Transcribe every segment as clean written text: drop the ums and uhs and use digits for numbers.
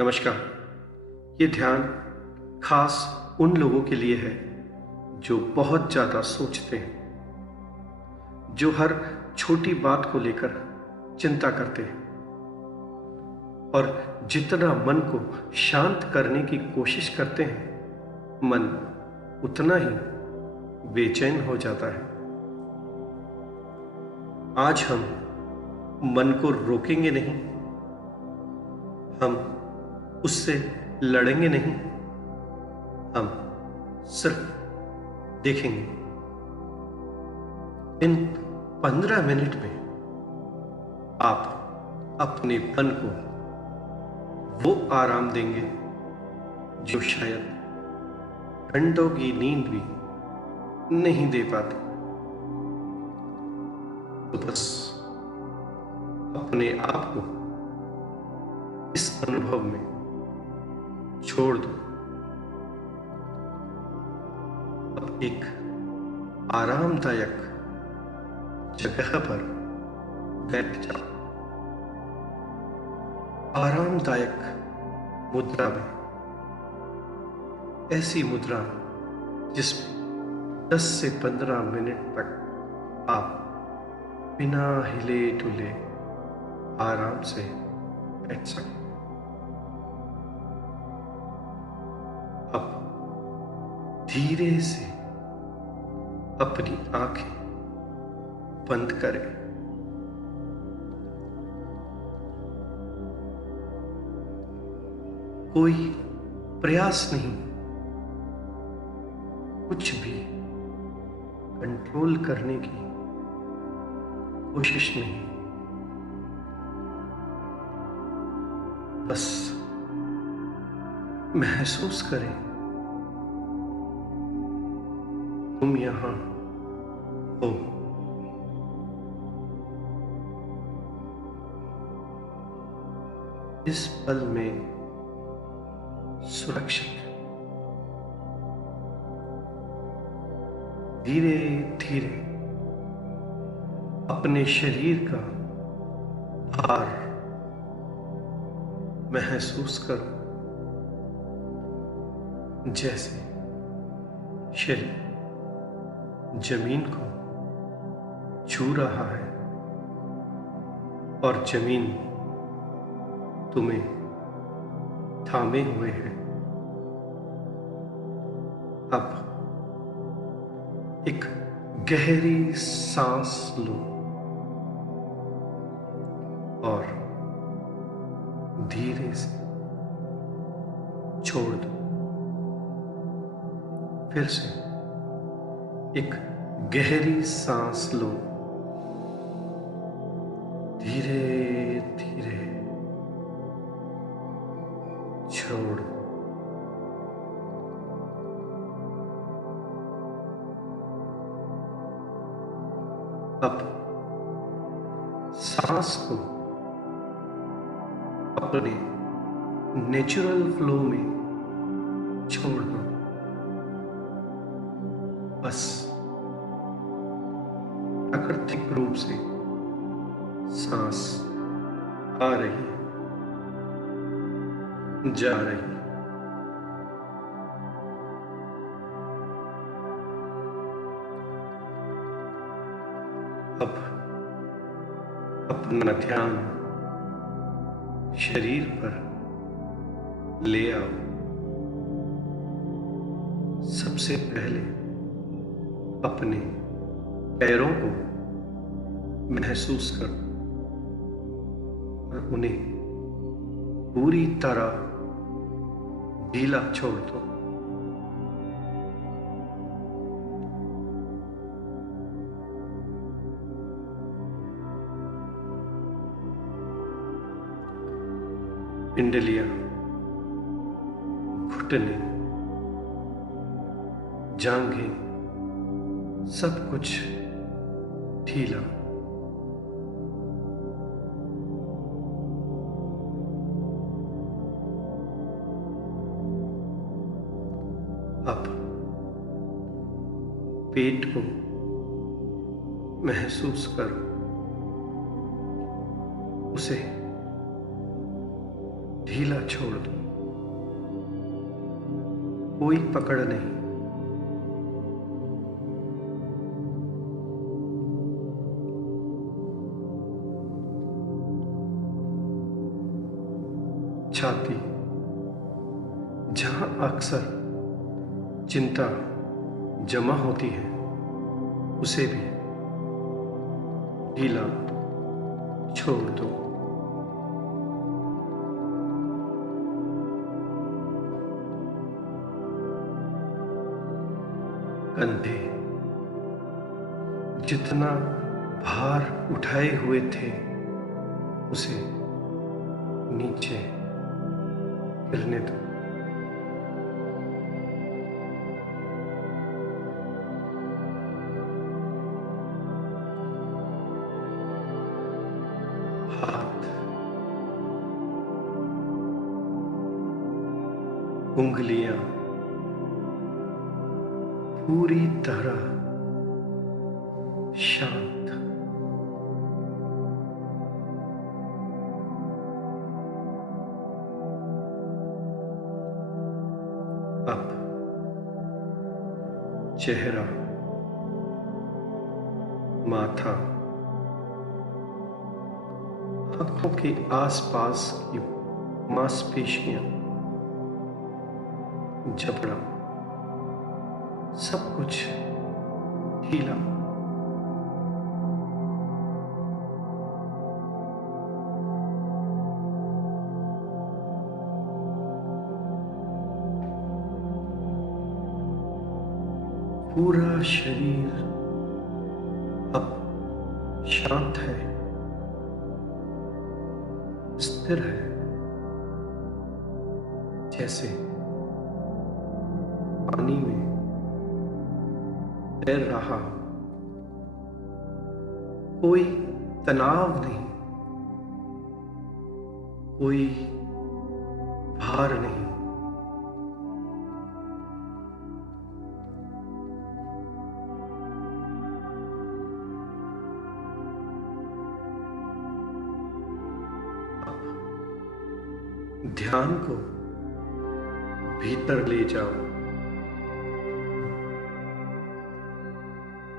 नमस्कार। ये ध्यान खास उन लोगों के लिए है जो बहुत ज़्यादा सोचते हैं, जो हर छोटी बात को लेकर चिंता करते हैं और जितना मन को शांत करने की कोशिश करते हैं, मन उतना ही बेचैन हो जाता है। आज हम मन को रोकेंगे नहीं, हम उससे लड़ेंगे नहीं, हम सिर्फ देखेंगे। इन 15 मिनट में आप अपने मन को वो आराम देंगे जो शायद घंटों की नींद भी नहीं दे पाते। तो बस अपने आप को इस अनुभव में छोड़ दो। अब एक आरामदायक जगह पर बैठ जाओ। आरामदायक मुद्रा में, ऐसी मुद्रा जिसमें 10 से 15 मिनट तक आप बिना हिले डुले आराम से बैठ सकें। अब धीरे से अपनी आंखें बंद करें। कोई प्रयास नहीं, कुछ भी कंट्रोल करने की कोशिश नहीं, बस महसूस करें तुम यहां हो। इस पल में सुरक्षित। धीरे धीरे अपने शरीर का भार महसूस करो, जैसे शरीर जमीन को छू रहा है और जमीन तुम्हें थामे हुए है। अब एक गहरी सांस लो और धीरे से छोड़ दो। फिर से एक गहरी सांस लो, धीरे धीरे छोड़। अब सांस को अपने नेचुरल फ्लो में छोड़ दो। बस प्राकृतिक रूप से सांस आ रही है, जा रही है। अब अपना ध्यान शरीर पर ले आओ। सबसे पहले अपने पैरों को महसूस करो और उन्हें पूरी तरह ढीला छोड़ दो। पिंडलियां, घुटने, जांघें, सब कुछ ढीला। अब पेट को महसूस करो, उसे ढीला छोड़ दो, कोई पकड़ नहीं। छाती, जहां अक्सर चिंता जमा होती है, उसे भी ढीला छोड़ दो। कंधे, जितना भार उठाए हुए थे, उसे नीचे गिरने दो। हाथ, उंगलियां पूरी तरह शांत। अब चेहरा, माथा, आंखों के आसपास की मांसपेशियां, जबड़ा, सब कुछ ढीला। पूरा शरीर अब शांत है, स्थिर है, जैसे पानी में तैर रहा। कोई तनाव नहीं, कोई भार नहीं। ध्यान को भीतर ले जाओ।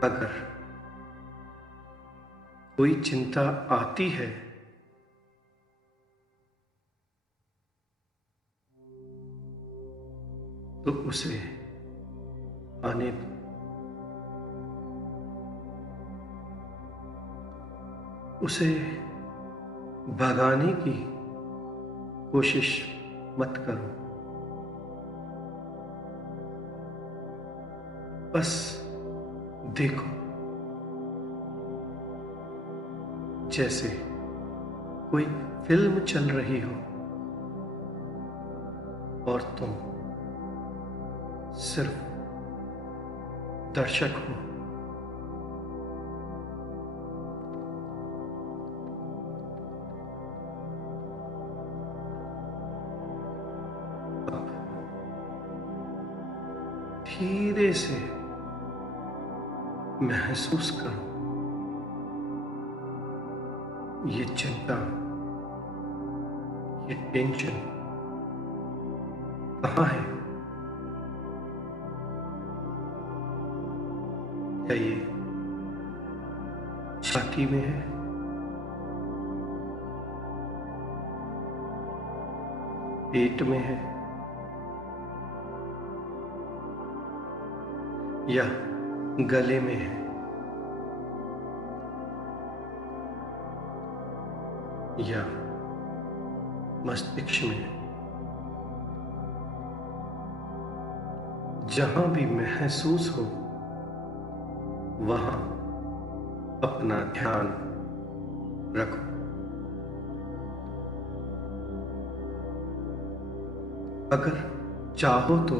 अगर कोई चिंता आती है तो उसे आने दो। उसे भगाने की कोशिश मत करो, बस देखो, जैसे कोई फिल्म चल रही हो और तुम सिर्फ दर्शक हो। अब धीरे से महसूस करो, ये चिंता, ये टेंशन कहाँ है? क्या ये छाती में है, पेट में है, या गले में है, या मस्तिष्क में? जहां भी महसूस हो वहां अपना ध्यान रखो। अगर चाहो तो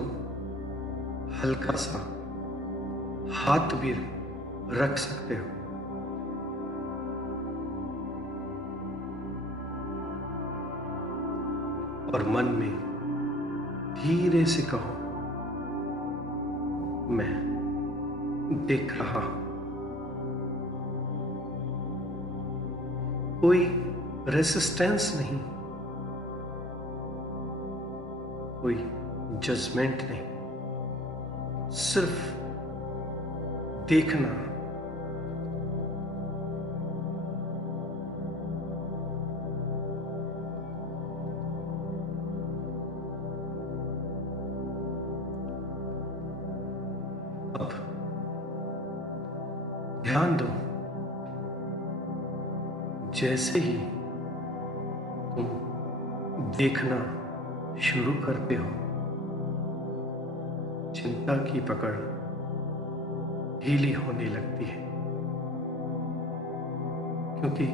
हल्का सा हाथ भी रख सकते हो। और मन में धीरे से कहो, मैं देख रहा हूं। कोई रेसिस्टेंस नहीं, कोई जजमेंट नहीं, सिर्फ देखना। अब ध्यान दो, जैसे ही तुम देखना शुरू करते हो, चिंता की पकड़ ढीली होने लगती है, क्योंकि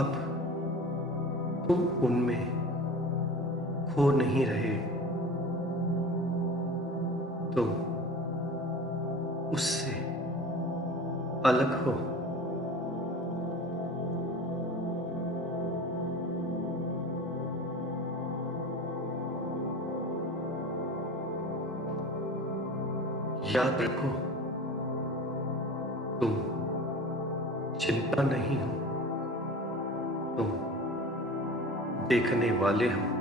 अब तुम उनमें खो नहीं रहे, तुम उससे अलग हो। याद रखो, तुम चिंता नहीं हो, तुम देखने वाले हो।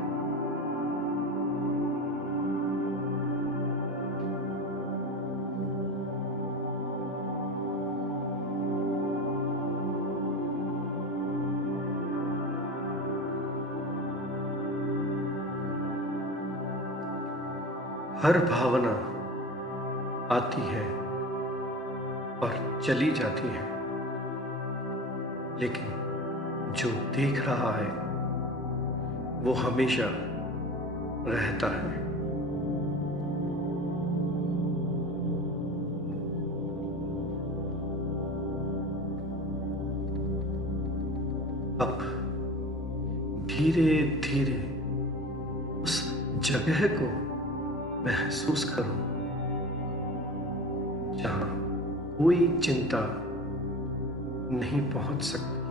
हर भावना आती है और चली जाती है, लेकिन जो देख रहा है वो हमेशा रहता है। अब धीरे धीरे उस जगह को महसूस करो जहां कोई चिंता नहीं पहुंच सकती।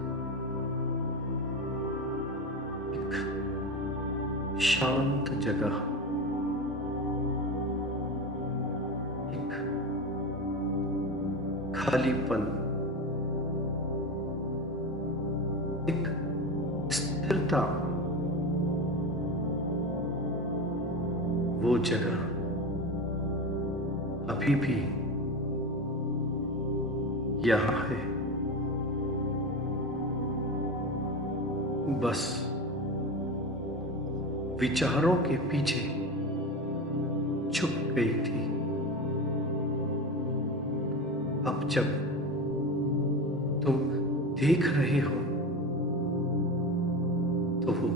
एक शांत जगह, एक खालीपन, एक स्थिरता। वो जगह अभी भी यहां है, बस विचारों के पीछे छुप गई थी। अब जब तुम देख रहे हो तो वो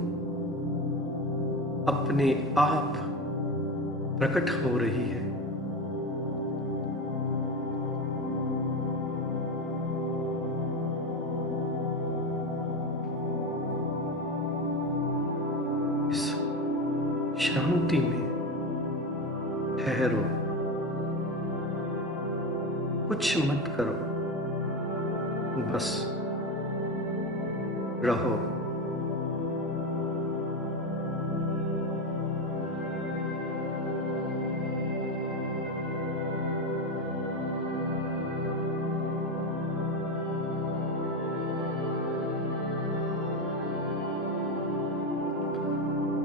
अपने आप प्रकट हो रही है। इस शांति में ठहरो, कुछ मत करो, बस रहो।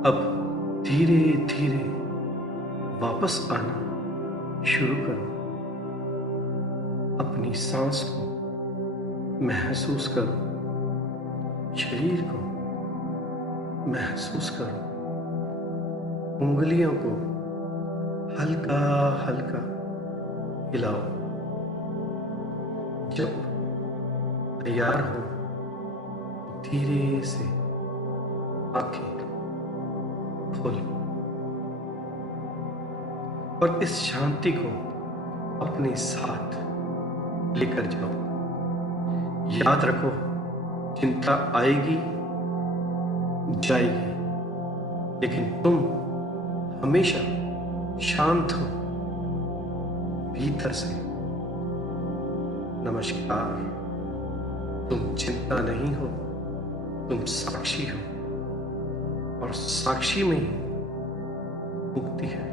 अब धीरे धीरे वापस आना शुरू करो। अपनी सांस को महसूस करो, शरीर को महसूस करो, उंगलियों को हल्का हल्का हिलाओ। जब तैयार हो धीरे से आंखें खोलो और इस शांति को अपने साथ लेकर जाओ। याद रखो, चिंता आएगी जाएगी, लेकिन तुम हमेशा शांत हो भीतर से। नमस्कार, तुम चिंता नहीं हो, तुम साक्षी हो और साक्षी में ही मुक्ति है।